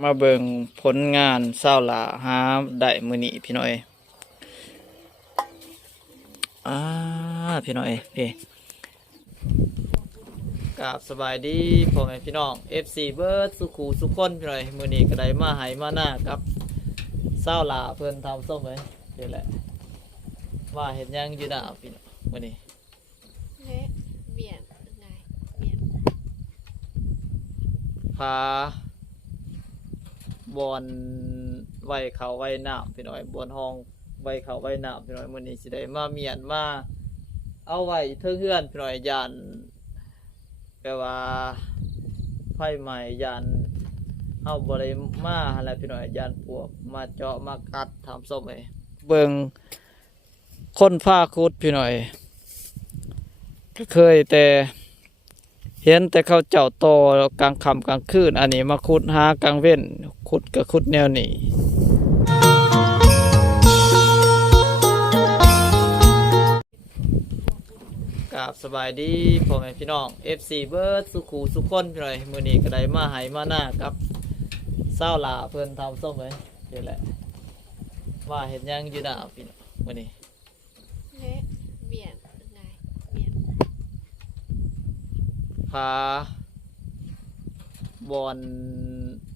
มาเบิ่งผลงานเศร้าหลาหาได้มื้อนี้พี่น้อยอ่าพี่น้อยพี่กราบสบายดีพ่อแม่พี่น้อง FC เบิร์ดสุขูสุขคนพี่น้อยมื้อนี้ก็ได้มาให้มาหน้ากับเศร้าหลาเพิ่นทำส้มไว้นี่แหละว่าเฮ็ดหยังอยู่หน้าพี่น้องมื้อนี้และเบียดไงเบียดพาบอนไว้เขาไว้น้ำพี่น้อยบอนห้องไว้เขาไว้น้ำพี่น้อยมื้อนี้สิได้มาเมียนมาเอาไว้เทิงเฮือนพี่น้อยย่านแปลว่าไฟใหม่ย่านเฮาบ่ได้มาหั่นแหละพี่น้อยย่านพวกมาเจาะมากัดทำส้มไอ้เบิ่งคนพาขุดพี่น้อยก็เคยแต่เห็นแต่เขาเจ้าโตกลางค่ำกลางคืนอันนี้มาขุดหากลางเว้นขุดก็ขุดแนวนี้กราบสบายดีพ่อแม่พี่น้อง FC เบิร์ดสุขูสุขคนพี่น้อยมื้อนี้ก็ได้มาให้มาหน้ากับเศร้าหลาเพิ่นทำส้มไว้นี่แหละว่าเห็นยังอยู่หน้าพี่น้องมื้อนี้และเบียดไงเบียดพาบอน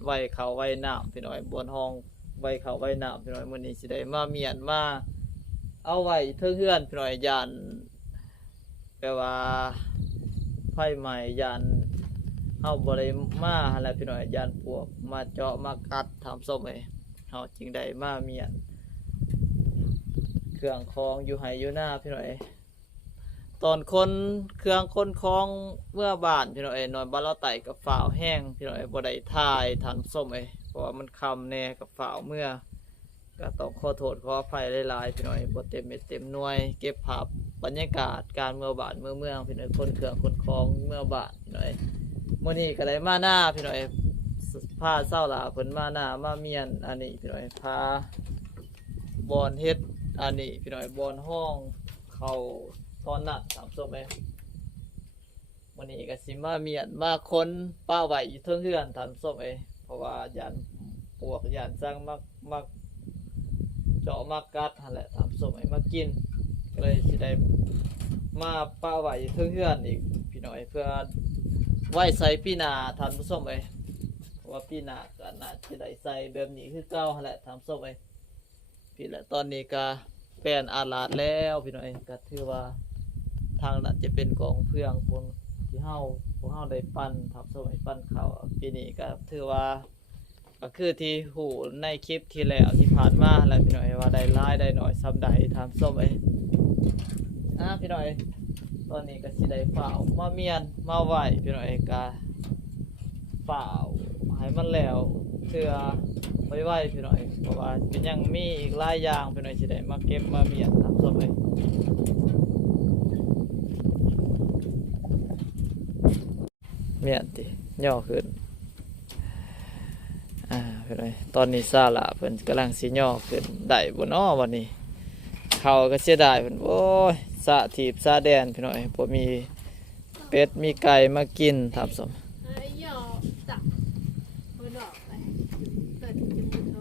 ไว้เขาไว้น้ำพี่น้อยบอนห้องไว้เขาไว้น้ำพี่น้อยมื้อนี้สิได้มาเมียนมาเอาไว้เทิงเฮือนพี่น้อยย่านแปลว่าไฟใหม่ย่านเฮาบ่ได้มาหั่นแหละพี่น้อยย่านพวกมาเจาะมากัดทำส้มไอ้เฮาจึงได้มาเมียนเครื่องคองอยู่ไห้อยู่หน้าพี่น้อยตอนคนเครื่องคนคองเมื่อบ้านพี่น้อยนอนบ้านเราไต่กับฝ่าวแห้งพี่น้อยบ่ได้ถ่ายทันส้มไอ้เพราะว่ามันคำแน่กับฝ่าวเมื่อก็ต้องขอโทษขออภัยหลายๆพี่น้อยบ่เต็มเม็ดเต็มหน่วยเก็บภาพบรรยากาศการเมื่อบ้านเมื่อเมืองพี่น้อยคนเครื่องคนคองเมื่อบ้านพี่น้อยมื้อนี้ก็ได้มาหน้าพี่น้อยพาเศร้าหลาเพิ่นมาหน้ามาเมียนอันนี้พี่น้อยพาบอนเฮ็ดอันนี้พี่น้อยบอนห้องเข้าตอนนั้นถามส้มไหมวันนี้ก็สิมาเมียนมาคนป้าไหวอยู่เทิงเฮือนถามส้มเพราะว่ายันปวกยันสร้างมักเจาะมักกัดหั่นแหละถามส้มมากินก็เลยสิได้มาป้าไหวอยู่เทิงเฮือนอีกพี่น้อยเพื่อไหวใส่ปีหน้าถามส้มเพราะว่าปีหน้าก็น่าจะได้ใส่แบบนี้คือเก่าหั่นแหละถามส้มพี่แหละตอนนี้ก็แป้นอาลาดแล้วพี่น้อยก็ถือว่าทางนั้นจะเป็นกองเพื่องคนที่พวกเฮาได้ปั้นทับสมัยปั้นเขาปีนี้ก็ถือว่าก็คือที่หูในคลิปที่แล้วที่ผ่านมาแล้วพี่น้อยว่าได้ร้ายได้หน่อยซ้ำใดทำส้มพี่น้อยตอนนี้ก็สิได้ฝ่าวมาเมียนมาไหวพี่น้อยก็ฝ่าวให้มันแล้วเพื่อไว้พี่น้อยเพราะว่าเป็นยังมีอีกหลายอย่างพี่น้อยสิได้มาเก็บมาเมียนทำส้มเมียนติย่อขึ้นเพื่อนตอนนี้ซาละเพื่อนกำลังสิย่อขึ้นได้บนอ้อวันนี้เขาก็เสียดายเพื่อนโอ้ยสะถีบสะแดนพี่น้อยพอมีเป็ดมีไก่มากินทำสมย่อตักมือดอกไปเกิดจะมือโต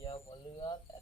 เดียวบ่เลือแต่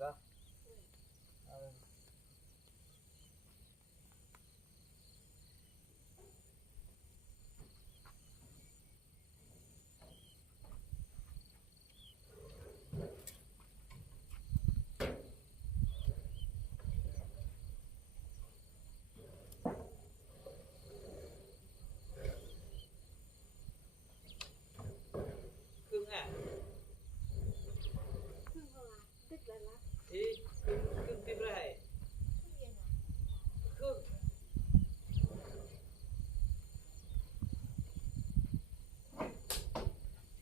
ก็ครึ่งอ่ะ คือเขาว่าตึกแล้วนะ อีครึ่งที่ไร คือเรียนอ่ะ ครึ่ง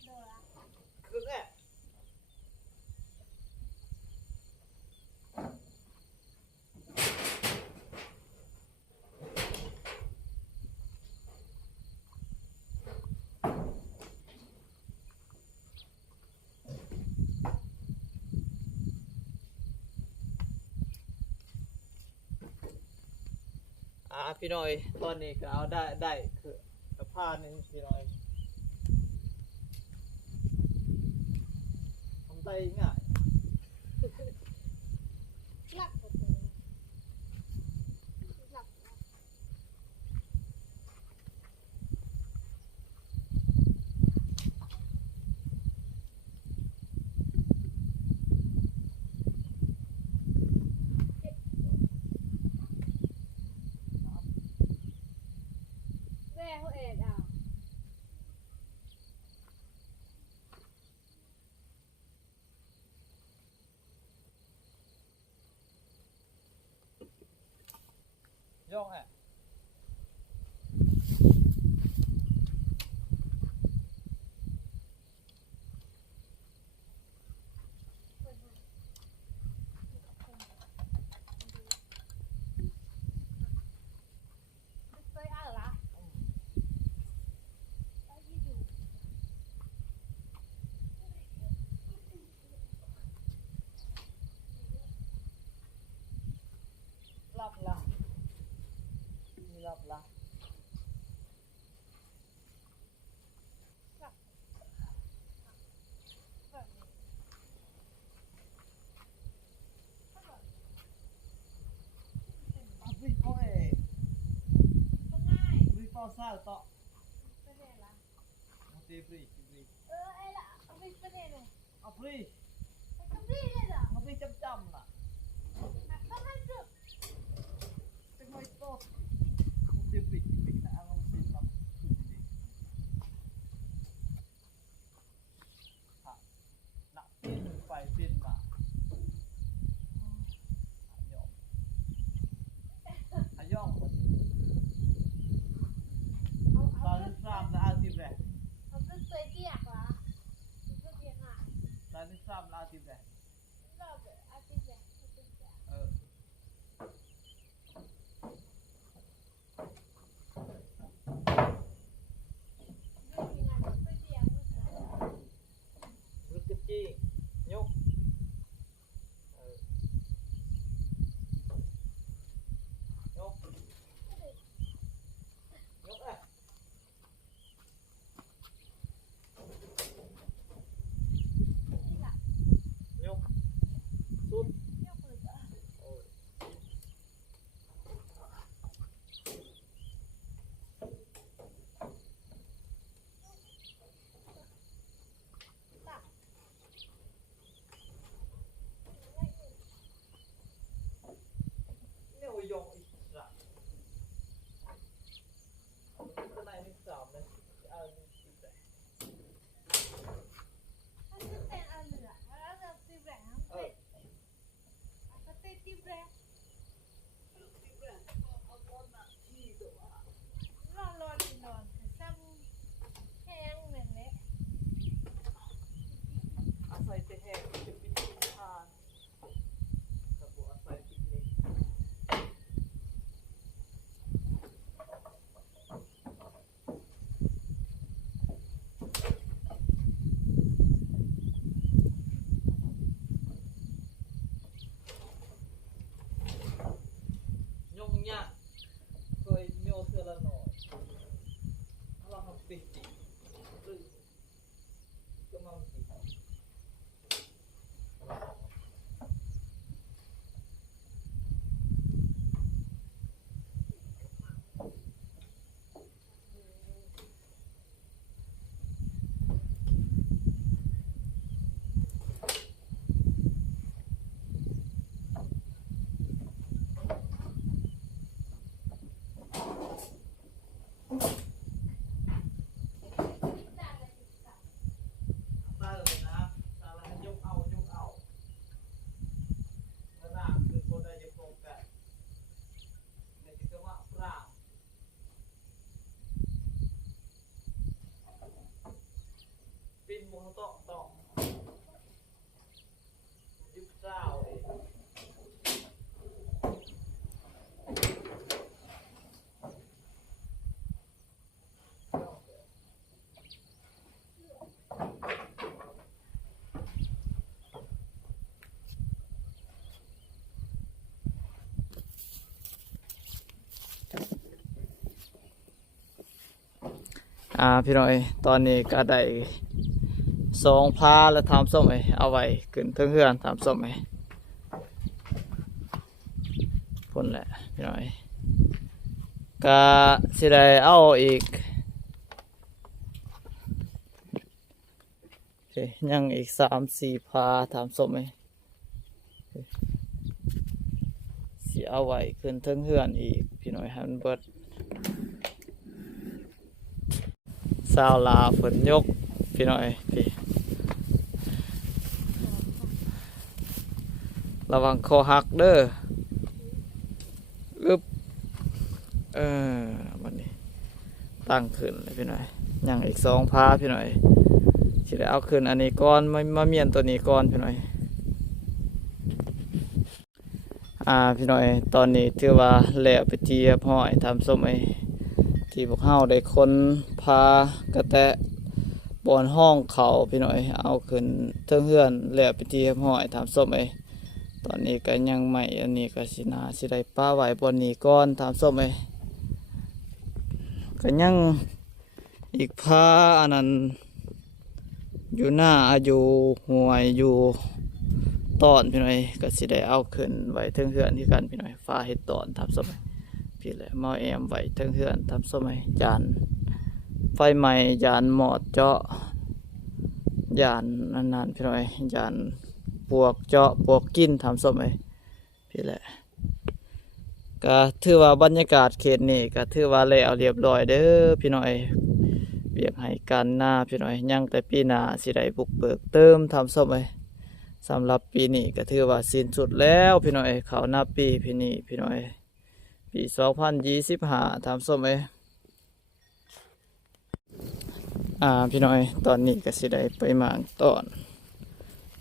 โดนละ ครึ่งอ่ะพี่น้อยตอนนี้ก็เอาได้คือกระพาหนึ่งพี่น้อยทำได้ง่าย หลับกับตัวหลับนะแม่เขาเอ็ดอ่ะ ย่องอ่ะ คนไทยเคยอ่านเหรอได้ที่ดู รับละมีรับละ แบบนี้ถ้าแบบ วิ่งเข้าเอง ก็ง่าย วิ่งเข้าซ่าต่อ เป็นไงล่ะ มาตีฟรี ไอ้ละเอาไปเป็นไงเลย เอาฟรี ไปกับพี่เลยเหรอ เอาฟรีจำล่ะ ก็ให้จุด เป็นไงโต๊ะมาตีฟรีนะเอามาตีนับค่ะหนักปีนไปปีนมาขย่องมัน เอา ตอนนี้ซ้ำนะอาทิตย์แรก เอาเป็นเตยเกียกเหรอเป็นเกียกหาย ตอนนี้ซ้ำนะอาทิตย์แรก รอบอาทิตย์แรกอาทิตย์แรก เออ พี่น้อยตอนนี้ก็ได้2 พาแล้วทำส้มไอ้เอาไว้ขึ้นเทิงเฮือนทำส้มไอ้พุ่นแหละพี่น้อยก็สิได้เอาอีกโอเคยังอีก3-4 พาทำส้มไอ้สิเอาไว้ขึ้นเทิงเฮือนอีกพี่น้อยให้มันเบิดสาวลาฝนยกพี่น้อยพี่ระวังคอหักเด้ออึบวันนี้ตั้งขึ้นเลยพี่น้อยยังอีก2 พาพี่น้อยสิได้เอาขึ้นอันนี้ก่อนมาเมียนตัวนี้ก่อนพี่น้อยพี่น้อยตอนนี้ถือว่าแล้วไปเทียบห้อยทำส้มไอ้ที่พวกเฮาได้คนพากระแตะบอนห้องเขาพี่น้อยเอาขึ้นเทิงเฮือนแล้วไปเทียบห้อยทำส้มไอ้ตอนนี้ก็ยังใหม่อันนี้ก็สินาสิได้ป้าไว้บอนนี้ก่อนทำส้มไอ้ก็ยังอีกพาอันนั้นอยู่หน้าอยู่ห่วยอยู่ตอนพี่น้อยก็สิได้เอาขึ้นไว้เทิงเฮือนที่กันพี่น้อยฟ้าเฮ็ดตอนทำส้มไอ้พี่แหละมาแอมไว้เทิงเฮือนทำส้มไอ้จานไฟใหม่ยานหมอดเจาะยานนั่นพี่น้อยยานปวกเจาะปวกกินทำส้มไอ้พี่แหละก็ถือว่าบรรยากาศเขตนี้ก็ถือว่าแล้วเรียบร้อยเด้อพี่น้อยเบียกให้การหน้าพี่น้อยยังแต่ปีหน้าสิได้บุกเบิกเติมทำส้มไอ้สำหรับปีนี้ก็ถือว่าสิ้นสุดแล้วพี่น้อยเขาหน้าปีพี่นี้พี่น้อยปี2025ทำส้มไอ้พี่น้อยตอนนี้ก็สิได้ไปหมางตอน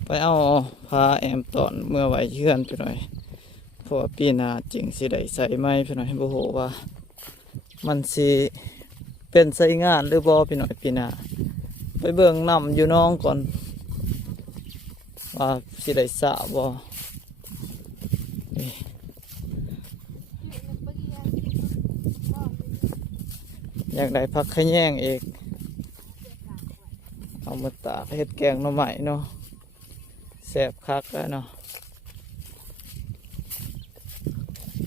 ไปเอาพาแอมตอนเมื่อไหวเชื่อนพี่น้อยเพราะว่าปีหน้าจริงสิได้ใส่ไม้พี่น้อยบ่ฮู้ว่ามันสิเป็นใส่งานหรือบ่พี่น้อยปีหน้าไปเบิ่งน้ำอยู่น้องก่อนว่าสิได้สระบ่นี่อยากได้ผักขะแยงอีกเอามาตากเฮ็ดแกงหน่อไม้เนาะแซ่บคักแล้วเนาะ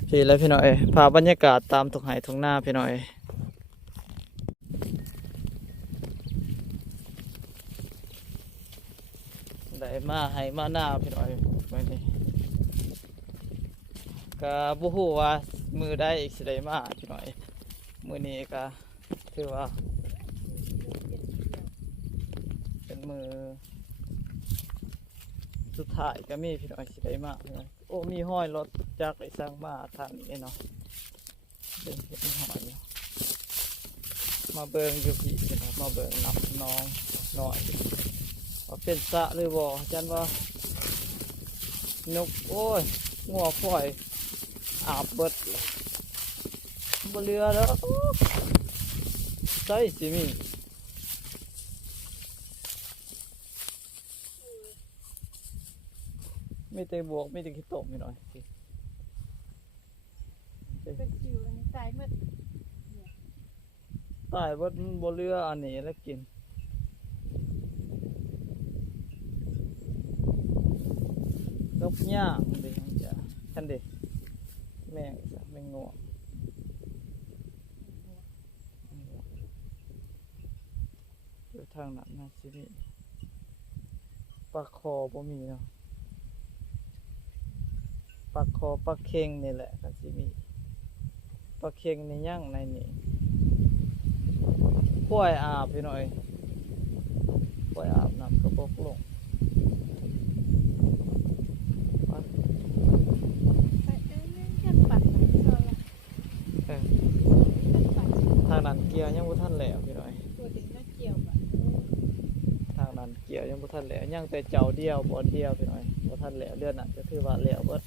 พี่แล้วพี่น้อยพาบรรยากาศตามทุ่งไร่ทุ่งนาพี่น้อยได้มาให้มาหน้าพี่น้อยมื้อนี้ก็บ่ฮู้ว่ามื้อใดอีกสิได้มาพี่น้อยมื้อนี้ก็ถือว่าเป็นมือสุดท้ายก็มีพี่น้อยสิได้มาพี่น้อยโอ้มีห้อยรถจักรไอ้สร้างมาทางนี้เนาะเป็นเห็นห้อยอยู่มาเบิ่งอยู่พี่พี่น้อยมาเบิ่งนับน้องน้อยว่าเป็นสระหรือบ่จันว่านกโอ้ยงัวควายอาบเบิดเลยบ่เรือแล้วใส่สิมีแต่บวกมีแต่ขี้ตกพี่น้อย เป็นสิวอันนี้ตายหมด ตายบนเรืออันนี้แล้วกินนกย่างเด็กจ้ะท่านเด็กแม่งจ้ะแม่งงวงอยู่ทางนั้นนะสินี่ปลาคอบ่มีเนาะปลาคอปลาเค็งนี่แหละกันสิมีปลาเค็งในย่างในนี่กล้วยอาบพี่หน่อยกล้วยอาบน้ำกระบอกลงทางนั้นเกี่ยวยังบ่ทันแล้วพี่หน่อยทางนั้นเกี่ยวยังบ่ทันแล้วยังแต่เจ้าเดียวบ่เดียวพี่หน่อยบ่ทันแล้วเดือนนั้นก็ถือว่าแล้วเบิด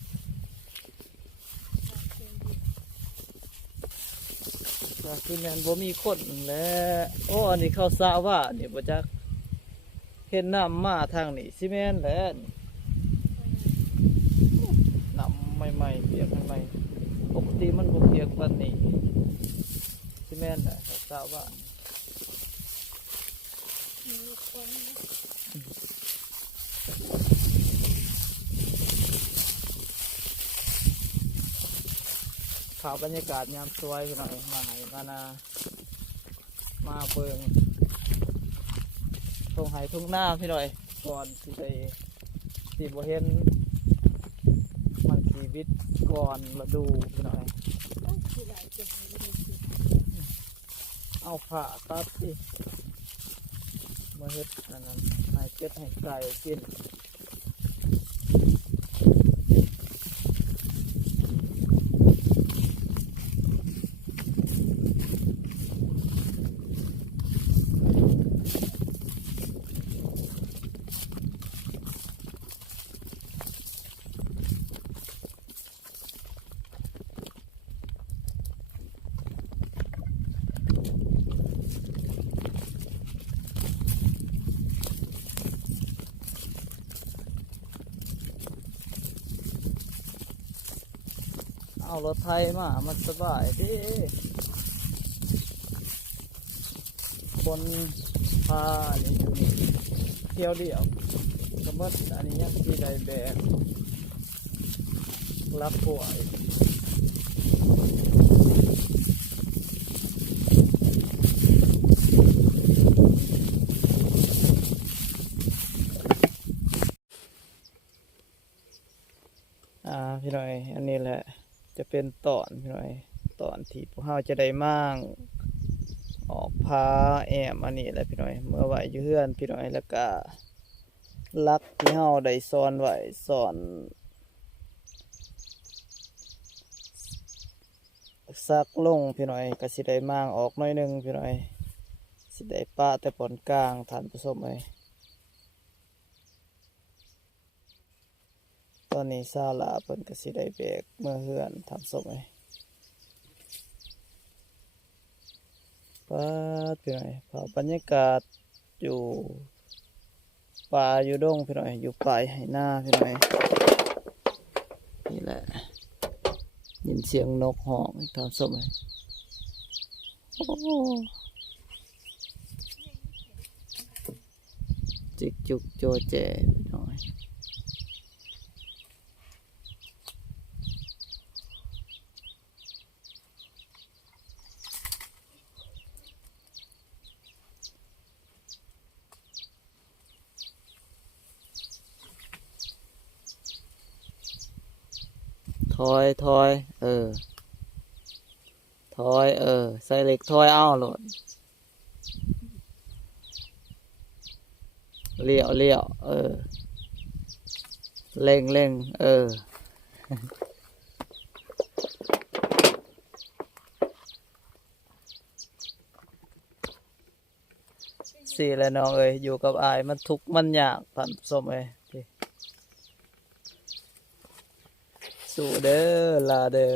ก็คือแม่นบ่มีคนแล้วโอ้อันนี้เขาสระว่านี่บ่จักเห็นน้ำมาทางนี้สิแม่นแหละน้ำใหม่ๆเปียกใหม่ๆปกติมันบ่เปียกปานนี้สิแม่นแหละเขาสระว่า มีคนนะ ข่าวบรรยากาศยามสวยพี่น้อยมาให้มานามาเบิ่งทงไห้ทุ่งหน้าพี่น้อยก่อนสิไปสิบ่เห็นมันชีวิตก่อนฤดูพี่น้อย ต้องคือหลายเจ็บเลยสิ เอาผ้าตัดสิมาเฮ็ดอันนั้นให้เป็ดให้ไก่กินเอารถไทยมามันสบายดิคนพาอันนี้อยู่นี่เที่ยวเดียวก็หมดอันนี้ยังที่ใดแบกรักป่วยพี่หน่อยอันนี้แหละจะเป็นตอนพี่หน่อยตอนที่พวกเราจะได้มั่งออกพาแอมอันนี้แหละพี่หน่อยเมื่อไหวอยู่เฮือนพี่หน่อยแล้วก็ลักที่เราได้ซ่อนไว้ซ่อนซักลงพี่หน่อยก็สิได้มั่งออกหน่อยหนึงพี่หน่อยสิได้ปะแต่ปอนกลางท่านผู้ชมเอ้ยตอนนี้ซาลาเพิ่นก็สิได้แบกเมื่อเฮือนทำศพไอ้ป้าดพี่หน่อยภาพบรรยากาศอยู่ป่าอยู่ดงพี่หน่อยอยู่ปลายไหหน้าพี่หน่อยนี่แหละยินเสียงนกฮ้องทำศพไอ้โอ้จิกจุกโจแจพี่หน่อยถอยถอยถอยใส่เหล็กถอยเอาโหลดเลี้ยวเลี้ยวเร่งเร่งสี่แล้วน้องเอ้ยอยู่กับอายมันทุกข์มันยากท่านผู้ชมเอ้ยสู้เด้อลาเด้อ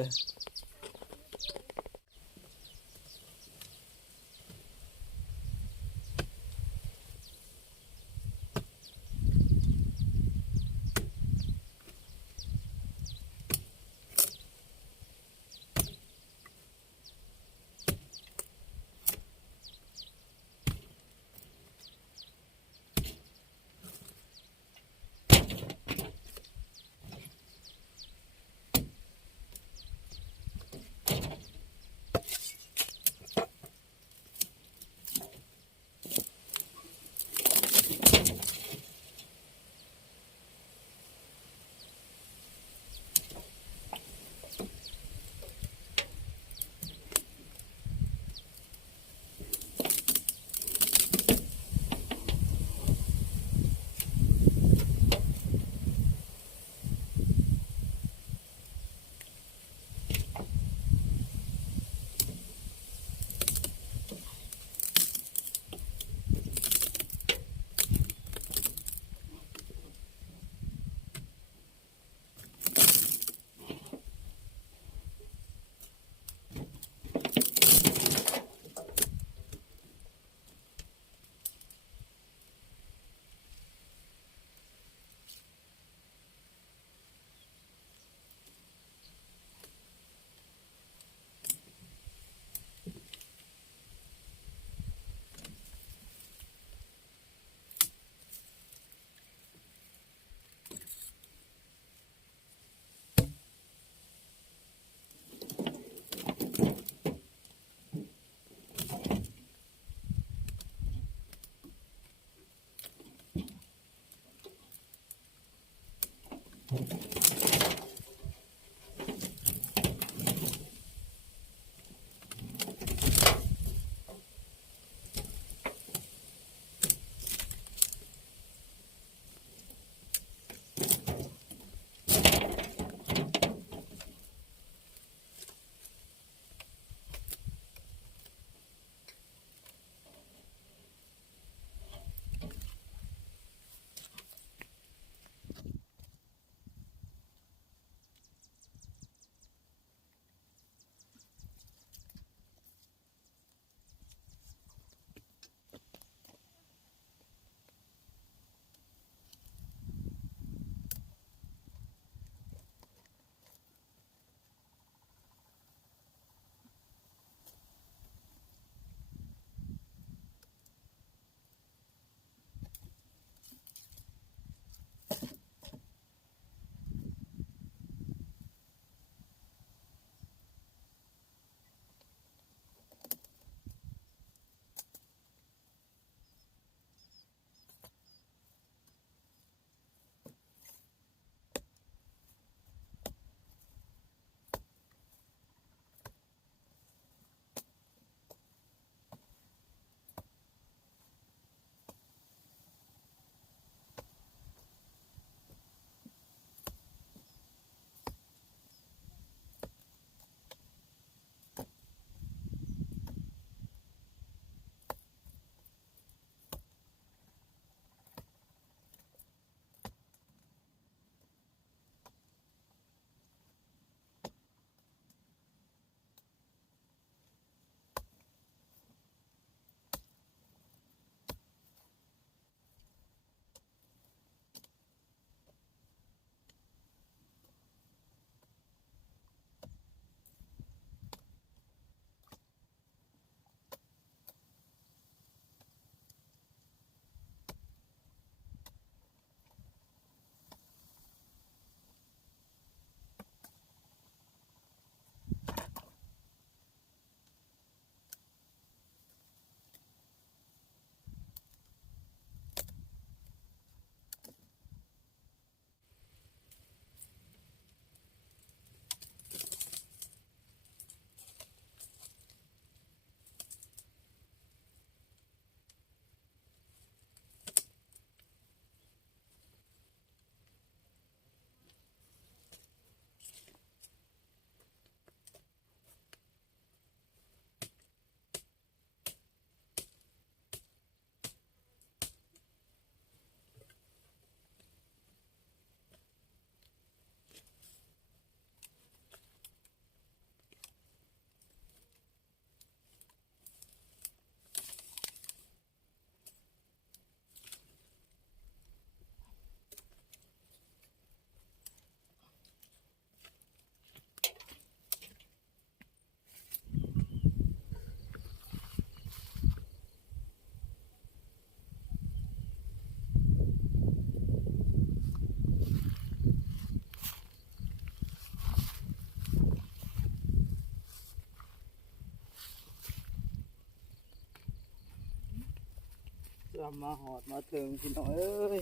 เรามาหอดมาถึงพี่น้องเอ้ย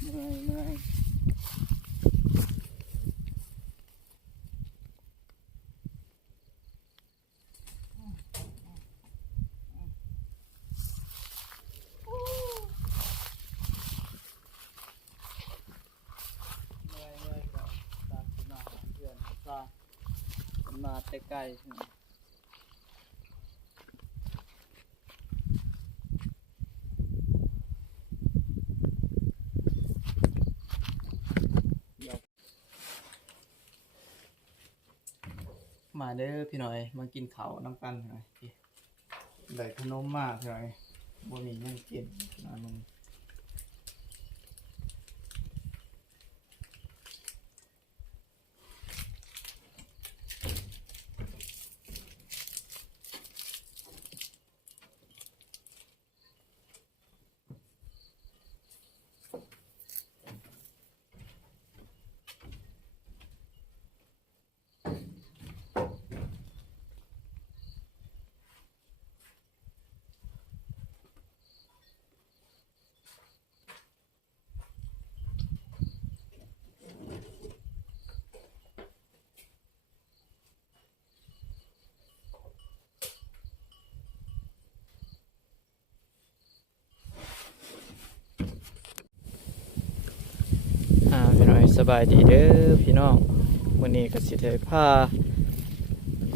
เหนื่อยครับตามที่มาหาเพื่อนหาซ่ามาแต่ไกลใช่ไหมมาเด้อพี่หน่อยมากินข้าวน้ำกันหน่อยพี่ได้ขนมมากพี่หน่อยบ่มีหยังกินนะมึงพี่หน่อยสบายดีเด้อพี่น้องวันนี้ก็สิได้พา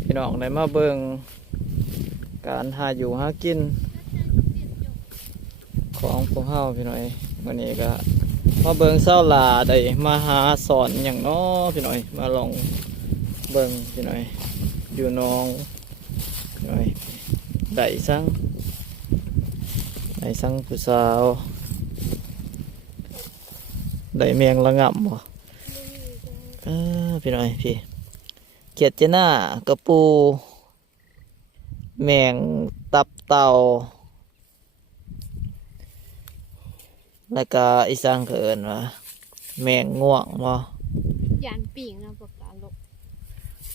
พี่น้องได้มาเบิ่งการหาอยู่หากินของพวกเฮาพี่หน่อยวันนี้ก็มาเบิ่งเศร้าหลาได้มาหาสอนอย่างน้อพี่หน่อยมาลองเบิ่งพี่หน่อยอยู่น้องพี่หน่อยได้สั่งผู้สาวได้เมียงระงับบ่พี่หน่อยพี่เขียดเจน่ากระปูแมงตับเต่าแล้วก็อีสังเขินว่าแมงง่วงบ่ ยานปีกนะปากกาลก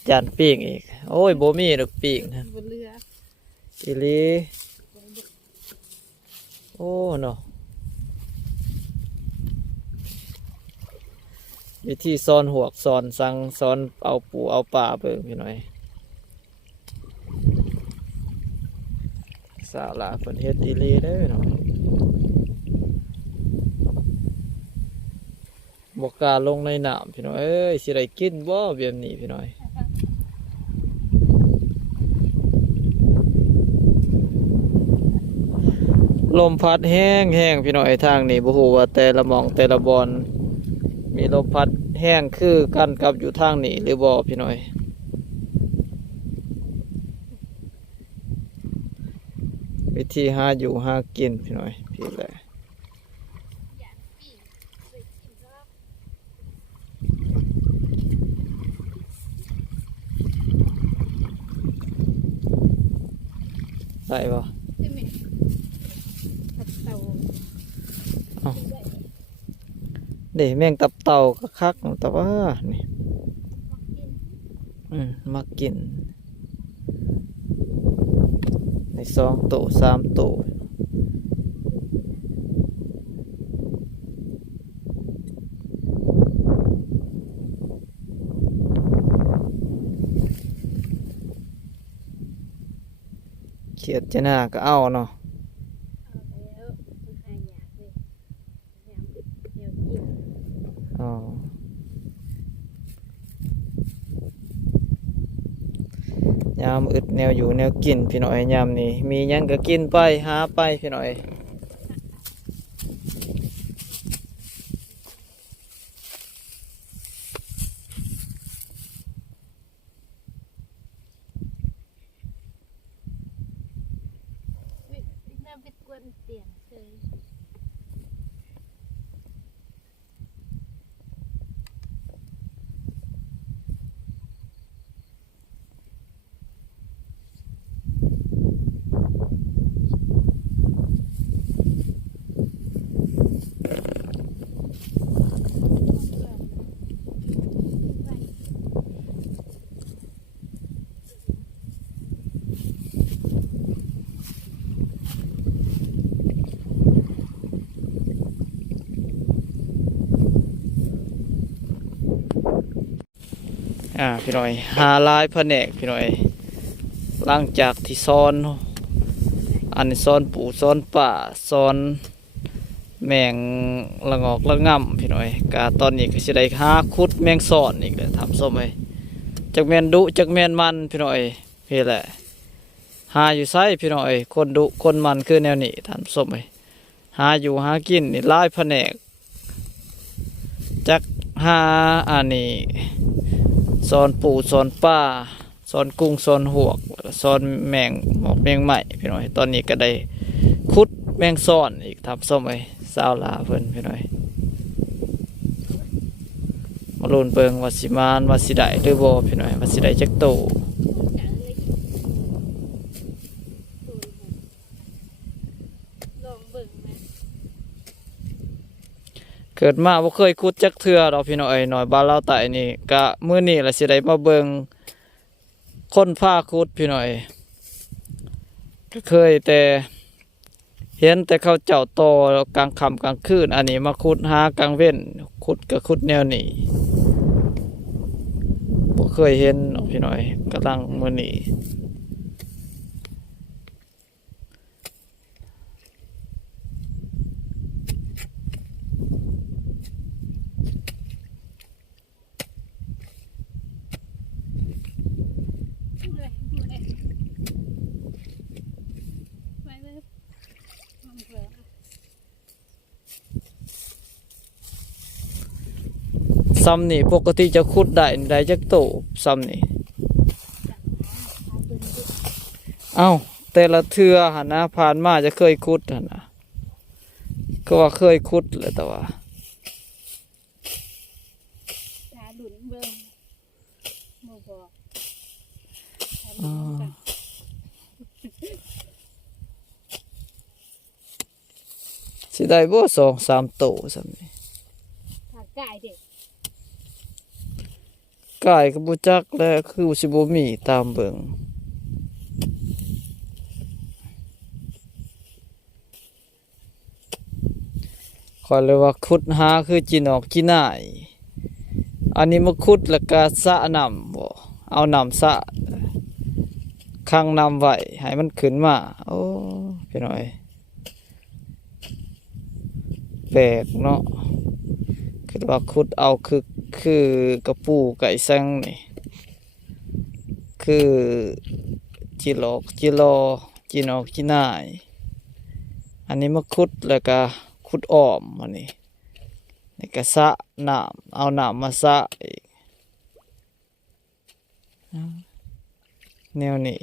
จานปีกอีกโอ้ยบ่มีดอกปีกนะ บนเรือ อีหลีโอ้เนาะวิธีซ่อนหวกซ่อนสังซ่อนเอาปูเอาปลาเบิ่งพี่หน่อยสาวหลาเพิ่นเฮ็ดอีหลีเด้อเนาะบ่กล้าลงในน้ำพี่น้อยเอ้ยสิได้กินบ่แบบนี้พี่น้อยลมพัดแห้งแห้งพี่น้อยทางนี้บ่ฮู้ว่าแต่ละหม่องแต่ละบอนมีลมพัดแห้งคือกันกับอยู่ทางนี้หรือบ่พี่น้อยวิธีหาอยู่หากินพี่น้อยพี่แหละได้บ่ ใช่ไหมตับเต่า เด้แมงตับเต่าก็คักแต่ว่านี่มักกินใน2 ตัว 3 ตัวเขียดจะหน้าก็เอาเนาะ เอาแล้วมันหายากเลยยามเดียวกิน อ๋อยามอึดแนวอยู่แนวกินพี่น้อยยามนี้มีหยังก็กินไปหาไปพี่น้อย น่าไปกวนเตียงเลย พ พี่น้อยหาลายแผนกพี่น้อยหลังจากที่ซ้อนอันนี้ซ้อนปูซ้อนป่าซ้อนแมงละงอกละง่ำพี่น้อยกาตอนนี้ก็สิได้หาคุดแมงซ่อนอีกเลยทำส้มไอ้จักแมนดุจักแมนมันพี่น้อยพี่แหละหาอยู่ไสพี่น้อยคนดุคนมันคือแนวนี้ทำส้มไอ้หาอยู่หากินนี่หลายแผนกจักหาอันนี้สอนปูสอนป้าสอนกุ้งสอนหวกสอนแมงหมอกแมงใหม่พี่น้อยตอนนี้ก็ได้คุดแมงซ่อนอีกทำส้มไอ้สาวลาเพิ่นพี่น้อยมาลุ้นเบิงว่าสิมานว่าสิได้หรือบ่พี่น้อยว่าสิได้จักโตเกิดมาบ่เคยคุดจักเทื่อดอกพี่น้อยหน่อยบ้านเราไต่นี่ก็มื้อนี้ล่ะสิได้มาเบิงคนพาคุดพี่น้อยก็เคยแต่เห็นแต่เขาเจ้าโตกลางค่ำกลางคืนอันนี้มาคุดหากลางเว้นคุดก็คุดแนวนี้บ่เคยเห็นดอกพี่น้อยกำลังมื้อนี้ซ้ำนี่ปกติจะคุดได้จักโตซ้ำนี่เอ้าแต่ละเทื่อหั่นนะผ่านมาจะเคยคุดหั่นนะก็ว่าเคยคุดแหละแต่ว่าสิได้บ่2-3โตซ้ำนี่กายก็บ่จักแล้วคือสิบ่มีตามเบิ่งขอยเลยว่าขุดหาคือจีนอกจีน่ายอันนี้มาขุดแล้วก็สระน้ำบ่เอาน้ำสระขังน้ำไว้ให้มันขึ้นมาโอ้พี่น้อยแปลกเนาะคือว่าขุดเอาคือกระปูไก่แซงนี่คือจีหลอกจีรอจีนอกจีน่ายอันนี้มาขุดแล้วก็ขุดอ้อมอันนี้นี่ก็สระน้ำเอาน้ำมาสระอีกแนวนี้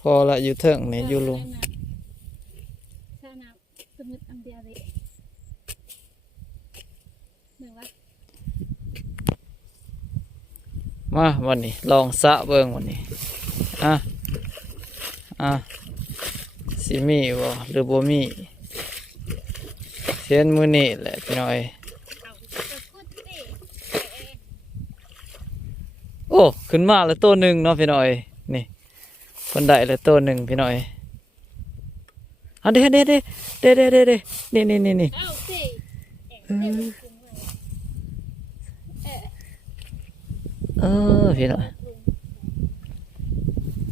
พอละอยู่เถิงนี่อยู่ลุงมาวันนี้ลองสระเบิ่งวันนี้สิมีบ่หรือบ่มีเช่นมื้อนี้แหละพี่น้อยโอ้ขึ้นมาแล้วตัวหนึ่งเนาะพี่น้อยนี่คนได้แล้วตัวหนึ่งพี่น้อยเด้นี่พี่น้อย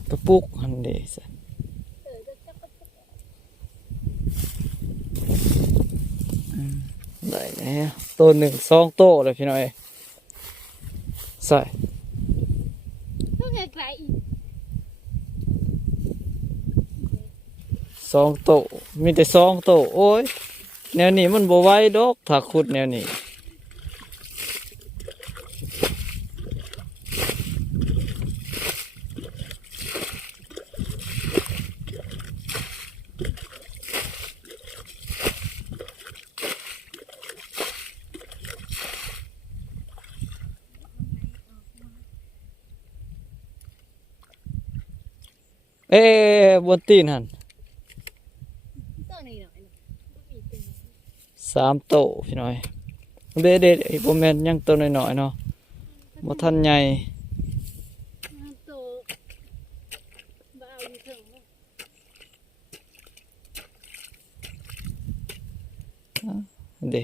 ตัวปุกหันเด้ได้แล้วตัวหนึ่ง2โตเลยพี่น้อยใส่2โตมีแต่2โตโอ้ยแนวนี้มันบ่ไหวดอกถ้าขุดแนวนี้บนตีนหัน3โตพี่น้อยเด็ดบ่แม่นยังตัวน้อยๆเนาะบ่ทันใหญ่เด็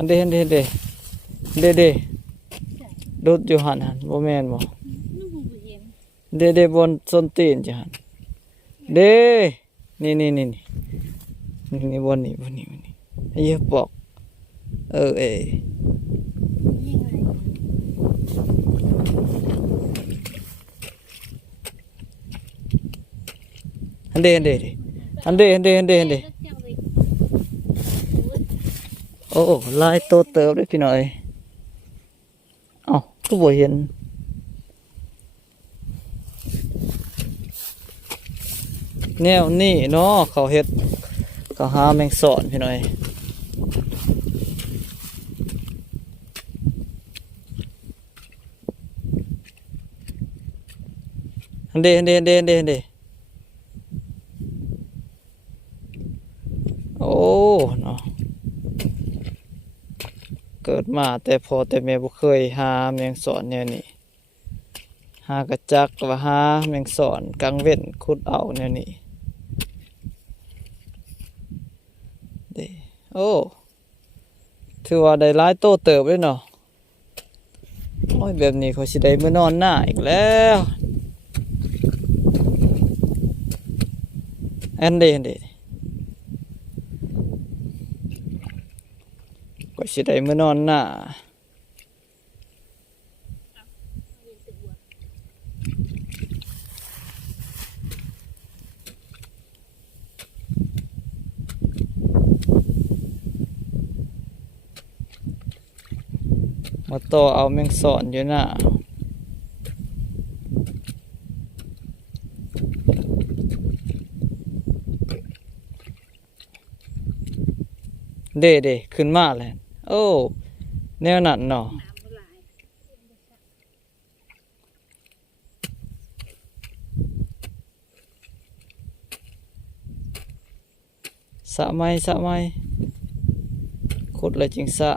อันเด้เด้เด้เด้เด้ดุดอยู่หันบ่แม่นบ่ น้ำหูเห็น เด้เด้บนส้นตีนจ้ะหันเด้นี่นี่นี่นี่นี่บนนี่ไอ้เหี้ยบอกเอ้ย ยิ่งอะไร อันเด้อันเด้อันเด้อันเด้อันเด้อันเด้โอ้ลายโตเติบเลยพี่น้อยเอ้าก็บ่เห็นแนวนี่เนาะเขาเฮ็ดเขาหาแมงสอนพี่น้อยอันเด้อันเด้อันเด้อันเด้อันเด้โอ้เนาะเกิดมาแต่พอแต่แม่บ่เคยหาแมงสอนแนวนี้หากระจักว่าหาแมงสอนกลางเว้นขุดเอาแนวนี้เด้โอ้ถือว่าได้หลายโตเติบเลยเนาะโอ้ยแบบนี้เขาสิได้มื้อนอนหน้าอีกแล้วอันเด้อันเด้ก็สิได้มื้อนอนหน้ามาต่อเอาแมงสอนอยู่หน้าเด้เด้ขึ้นมาแล้วโอ้แนวนั้นเนาะ น้ำบ่หลาย สะไหมสะไหมขุดเลยจริงสะ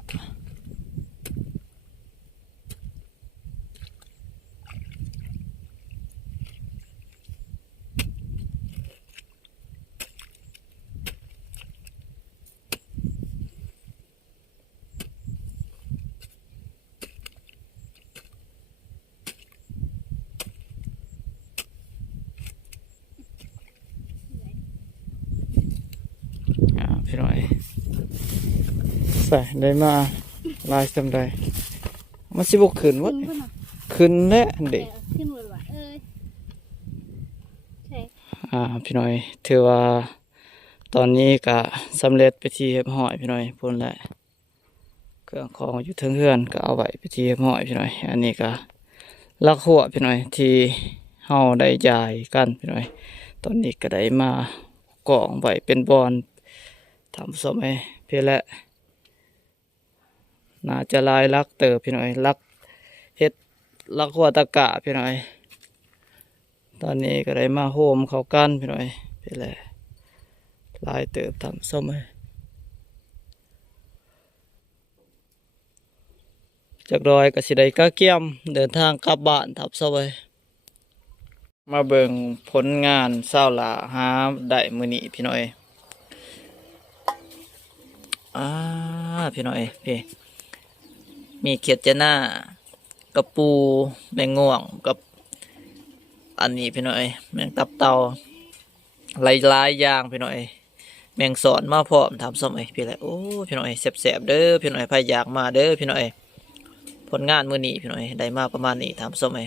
พี่น้อยใส่ได้มาลายจำได้มันสิบกขึ้นวะ ขึ้นขึ้นมา ขึ้นแน่เด็ก ขึ้นหมดว่ะเอ้ยใช่ พี่น้อยถือว่าตอนนี้ก็สำเร็จไปที่เรียบร้อยพี่น้อยพูนแหละเครื่องของอยู่เทิงเฮือนก็เอาไว้ไปที่เรียบร้อยพี่น้อยอันนี้ก็ลักหัวพี่น้อยที่เฮาได้จ่ายกันพี่น้อยตอนนี้ก็ได้มากองไว้เป็นบอนทำสมัยเพื่อแหละน่าจะลายลักเติบพี่น้อยลักเฮ็ดลักหัวตะกะพี่น้อยตอนนี้ก็ได้มาโฮมเขากันพี่น้อยเพื่อแหละลายเติบทำสมัยจากดอยก็สิได้กะเกียมเดินทางกลับบ้านทับสมัยมาเบิ่งผลงานเศร้าหลาหาได้มื้อนี้พี่น้อยพี่น้อยพี่มีเขียดจะหน้ากระปูแมงง่วงกับอันนี้พี่น้อยแมงตับเต่าหลายๆอย่างพี่น้อยแมงสอนมาพร้อมทำสมัยพี่แหละโอ้พี่น้อยแสบๆเด้อพี่น้อยพายอยากมาเด้อพี่น้อยผลงานมื้อนี้พี่น้อยได้มาประมาณนี้ทำสมัย